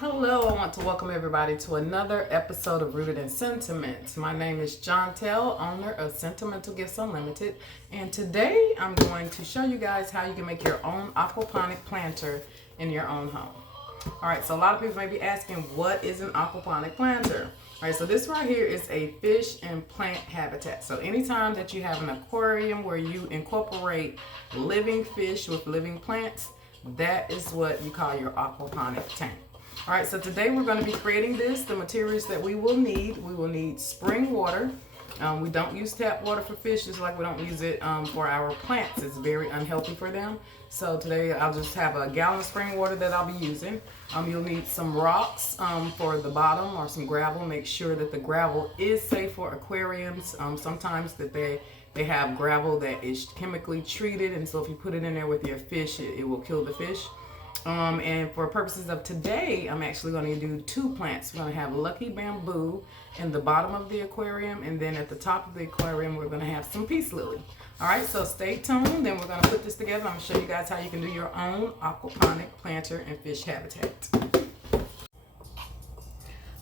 Hello, I want to welcome everybody to another episode of Rooted in Sentiments. My name is Jontel, owner of Sentimental Gifts Unlimited, and today I'm going to show you guys how you can make your own aquaponic planter in your own home. Alright, so a lot of people may be asking, what is an aquaponic planter? Alright, so this right here is a fish and plant habitat. So anytime that you have an aquarium where you incorporate living fish with living plants, that is what you call your aquaponic tank. Alright, so today we're going to be creating this. The materials that we will need spring water. We don't use tap water for fish, just like we don't use it for our plants. It's very unhealthy for them. So today I'll just have a gallon of spring water that I'll be using. You'll need some rocks for the bottom, or some gravel. Make sure that the gravel is safe for aquariums. Sometimes that they have gravel that is chemically treated, and so if you put it in there with your fish, it will kill the fish. And for purposes of today, I'm actually going to do two plants. We're going to have lucky bamboo in the bottom of the aquarium, and then at the top of the aquarium we're going to have some peace lily. Alright, so stay tuned. Then we're going to put this together. I'm going to show you guys how you can do your own aquaponic planter and fish habitat.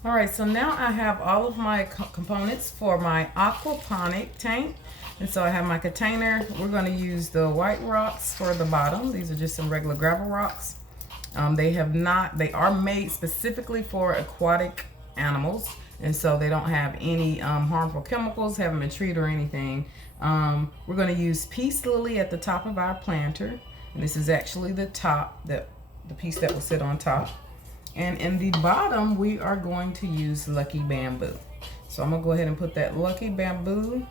Alright, so now I have all of my components for my aquaponic tank. And so I have my container. We're going to use the white rocks for the bottom. These are just some regular gravel rocks. They are made specifically for aquatic animals, and so they don't have any harmful chemicals, haven't been treated or anything. We're going to use peace lily at the top of our planter, and this is actually the top, the piece that will sit on top. And in the bottom, we are going to use lucky bamboo. So I'm going to go ahead and put that lucky bamboo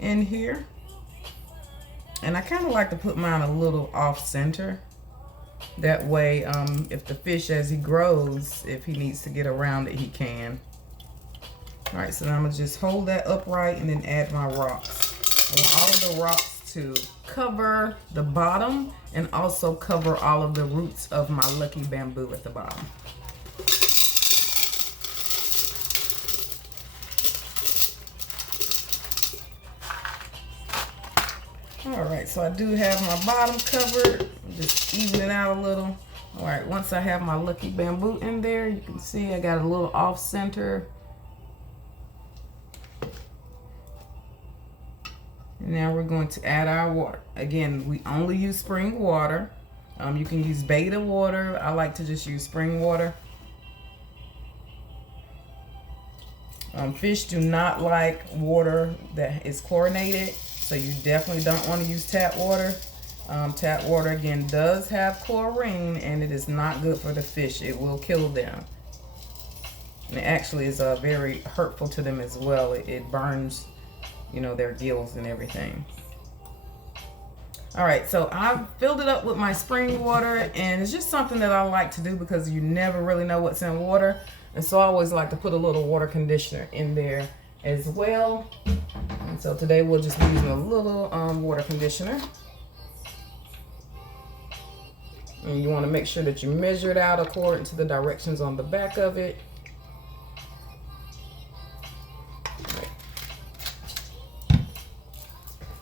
in here. And I kind of like to put mine a little off center. That way, if the fish, as he grows, if he needs to get around it, he can. All right, so now I'm gonna just hold that upright and then add my rocks. I want all of the rocks to cover the bottom and also cover all of the roots of my lucky bamboo at the bottom. Alright, so I do have my bottom covered. Just even it out a little. Alright, once I have my lucky bamboo in there, you can see I got a little off center. And now we're going to add our water. Again, we only use spring water. You can use betta water. I like to just use spring water. Fish do not like water that is chlorinated. So you definitely don't want to use tap water. Tap water, again, does have chlorine, and it is not good for the fish. It will kill them. And it actually is very hurtful to them as well. It burns, their gills and everything. All right, so I've filled it up with my spring water, and it's just something that I like to do because you never really know what's in water. And so I always like to put a little water conditioner in there as well. And so today we'll just be using a little water conditioner. And you want to make sure that you measure it out according to the directions on the back of it.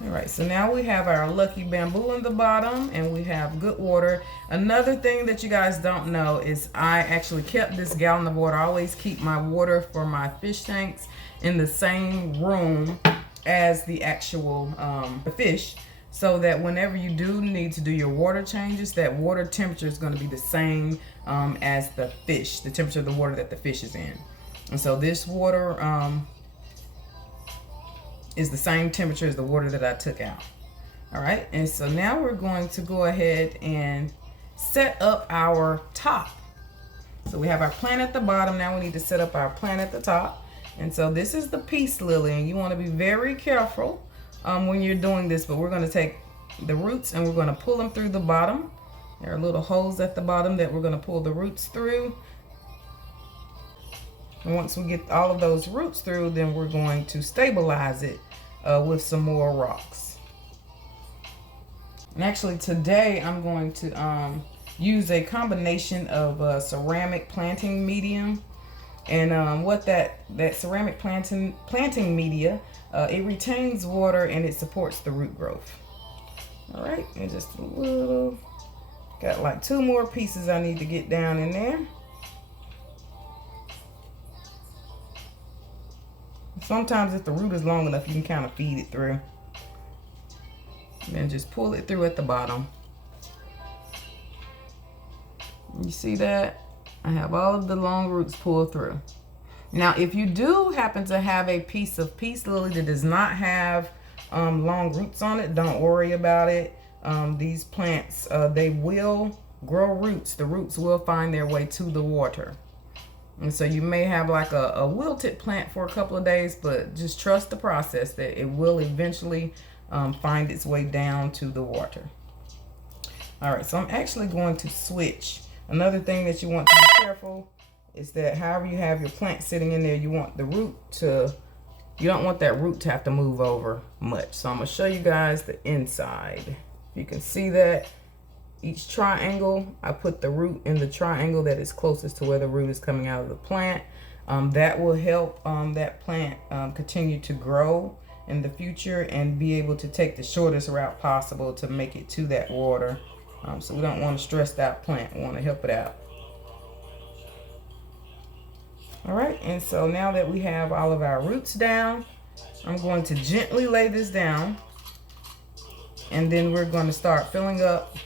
Alright, so now we have our lucky bamboo in the bottom, and we have good water. Another thing that you guys don't know is I actually kept this gallon of water. I always keep my water for my fish tanks in the same room as the actual the fish, so that whenever you do need to do your water changes, that water temperature is going to be the same as the fish, the temperature of the water that the fish is in. And so this water is the same temperature as the water that I took out. All right, and so now we're going to go ahead and set up our top. So we have our plant at the bottom. Now we need to set up our plant at the top. And so this is the peace lily, and you want to be very careful when you're doing this, but we're going to take the roots and we're going to pull them through the bottom. There are little holes at the bottom that we're going to pull the roots through. And once we get all of those roots through, then we're going to stabilize it with some more rocks. And actually today I'm going to use a combination of ceramic planting medium. And what that ceramic planting media, it retains water and it supports the root growth. All right, and just a little, got like 2 more pieces I need to get down in there. Sometimes if the root is long enough, you can kind of feed it through. And then just pull it through at the bottom. You see that? I have all of the long roots pulled through. Now, if you do happen to have a piece of peace lily that does not have long roots on it, don't worry about it. These plants, they will grow roots. The roots will find their way to the water. And so you may have like a wilted plant for a couple of days, but just trust the process that it will eventually find its way down to the water. All right, so I'm actually going to switch. Another thing that you want to be careful is that however you have your plant sitting in there, you want the root to, you don't want that root to have to move over much. So I'm gonna show you guys the inside. You can see that each triangle, I put the root in the triangle that is closest to where the root is coming out of the plant. That will help that plant continue to grow in the future and be able to take the shortest route possible to make it to that water. So we don't want to stress that plant. We want to help it out. All right, and so now that we have all of our roots down, I'm going to gently lay this down, and then we're going to start filling up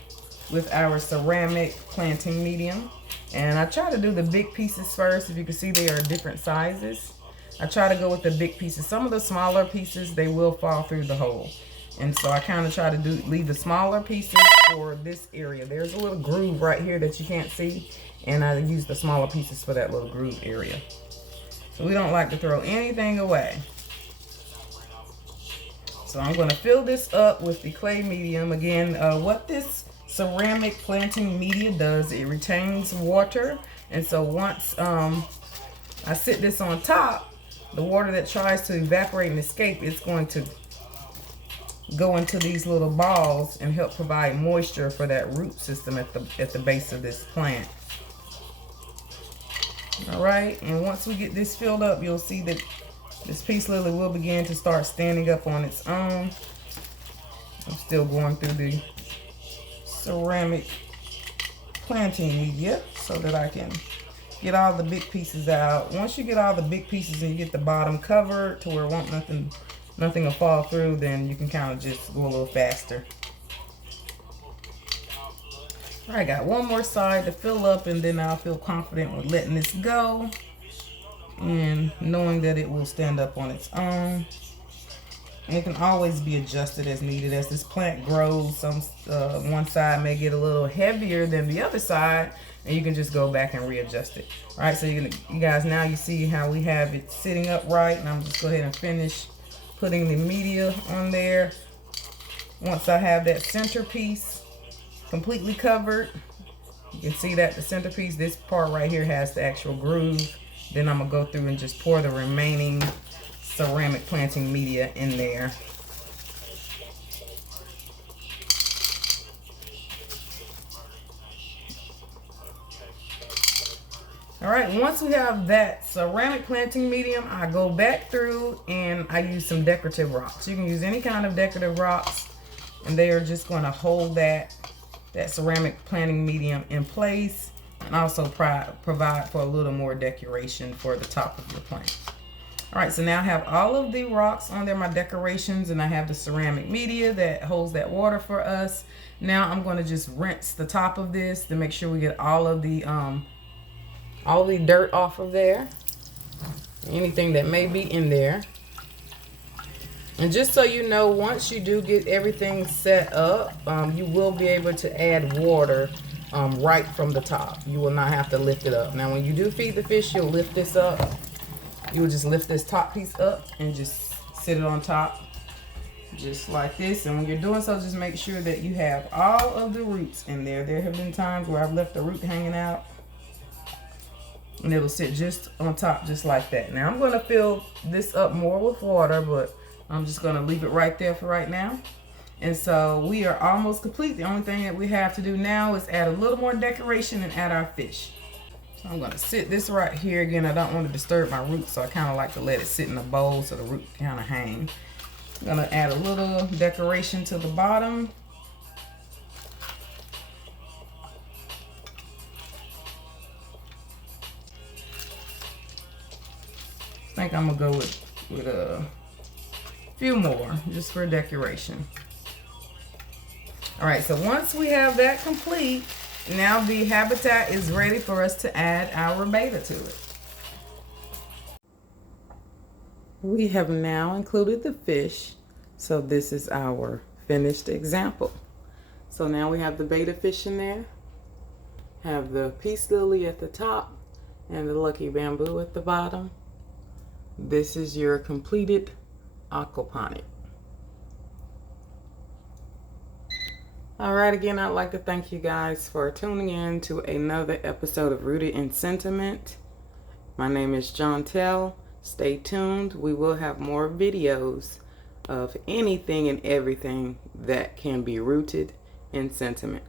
with our ceramic planting medium. And I try to do the big pieces first. If you can see, they are different sizes. I try to go with the big pieces. Some of the smaller pieces, they will fall through the hole. And so I kind of try to leave the smaller pieces for this area. There's a little groove right here that you can't see, and I use the smaller pieces for that little groove area. So we don't like to throw anything away. So I'm going to fill this up with the clay medium. Again, what this ceramic planting media does, it retains water. And so once I sit this on top, the water that tries to evaporate and escape, it's going to go into these little balls and help provide moisture for that root system at the base of this plant. All right, and once we get this filled up, you'll see that this peace lily will begin to start standing up on its own. I'm still going through the ceramic planting media so that I can get all the big pieces out. Once you get all the big pieces and you get the bottom covered to where nothing will fall through, then you can kind of just go a little faster. All right, got one more side to fill up, and then I'll feel confident with letting this go and knowing that it will stand up on its own. And it can always be adjusted as needed. As this plant grows, one side may get a little heavier than the other side, and you can just go back and readjust it. All right, so you guys, now you see how we have it sitting upright, and I'm just go ahead and finish putting the media on there. Once I have that centerpiece completely covered, you can see that the centerpiece, this part right here, has the actual groove. Then I'm gonna go through and just pour the remaining ceramic planting media in there. All right, once we have that ceramic planting medium, I go back through and I use some decorative rocks. You can use any kind of decorative rocks, and they are just going to hold that ceramic planting medium in place, and also provide for a little more decoration for the top of your plant. All right, so now I have all of the rocks on there, my decorations, and I have the ceramic media that holds that water for us. Now I'm going to just rinse the top of this to make sure we get all of the dirt off of there, anything that may be in there. And just so you know, once you do get everything set up, you will be able to add water right from the top. You will not have to lift it up. Now, when you do feed the fish, you'll lift this up. You will just lift this top piece up and just sit it on top, just like this. And when you're doing so, just make sure that you have all of the roots in there. There have been times where I've left the root hanging out, and it'll sit just on top, just like that. Now I'm going to fill this up more with water, but I'm just going to leave it right there for right now. And so we are almost complete. The only thing that we have to do now is add a little more decoration and add our fish. So I'm going to sit this right here. Again, I don't want to disturb my roots, so I kind of like to let it sit in a bowl so the root kind of hang. I'm going to add a little decoration to the bottom. I think I'm gonna go with with a few more just for decoration. All right, so once we have that complete, now the habitat is ready for us to add our betta to it. We have now included the fish, so this is our finished example. So now we have the betta fish in there, have the peace lily at the top, and the lucky bamboo at the bottom. This is your completed aquaponic. All right, again, I'd like to thank you guys for tuning in to another episode of Rooted in Sentiment. My name is Jontel. Stay tuned. We will have more videos of anything and everything that can be rooted in sentiment.